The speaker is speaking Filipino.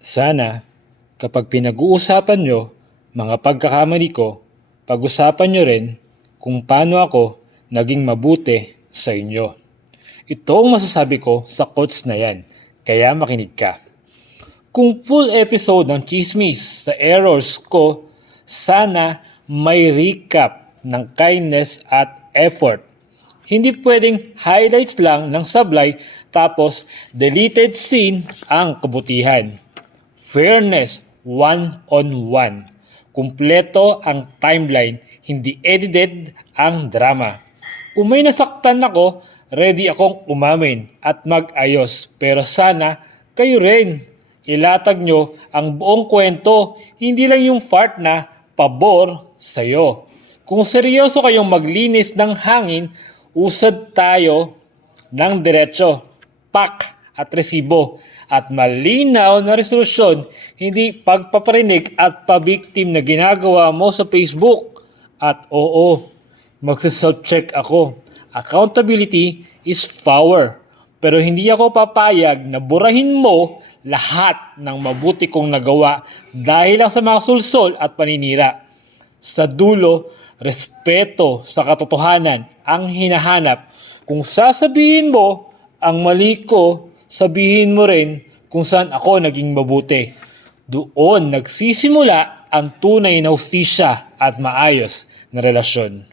Sana, kapag pinag-uusapan nyo mga pagkakamali ko, pag-usapan nyo rin kung paano ako naging mabuti sa inyo. Ito ang masasabi ko sa quotes na yan, kaya makinig ka. Kung full episode ng chismis sa errors ko, sana may recap ng kindness at effort. Hindi pwedeng highlights lang ng sablay tapos deleted scene ang kabutihan. Fairness, one-on-one. Kumpleto ang timeline, hindi edited ang drama. Kung may nasaktan ako, ready akong umamin at mag-ayos. Pero sana kayo rin. Ilatag nyo ang buong kwento, hindi lang yung part na pabor sa'yo. Kung seryoso kayong maglinis ng hangin, usad tayo ng diretso, pak at resibo at malinaw na resolusyon, hindi pagpaparinig at pabiktim na ginagawa mo sa Facebook. At oo, magsa-self-check ako. Accountability is power. Pero hindi ako papayag na burahin mo lahat ng mabuti kong nagawa dahil lang sa mga sulsol at paninira. Sa dulo, respeto sa katotohanan ang hinahanap. Kung sasabihin mo ang mali ko, sabihin mo rin kung saan ako naging mabuti. Doon nagsisimula ang tunay na hustisya at maayos na relasyon.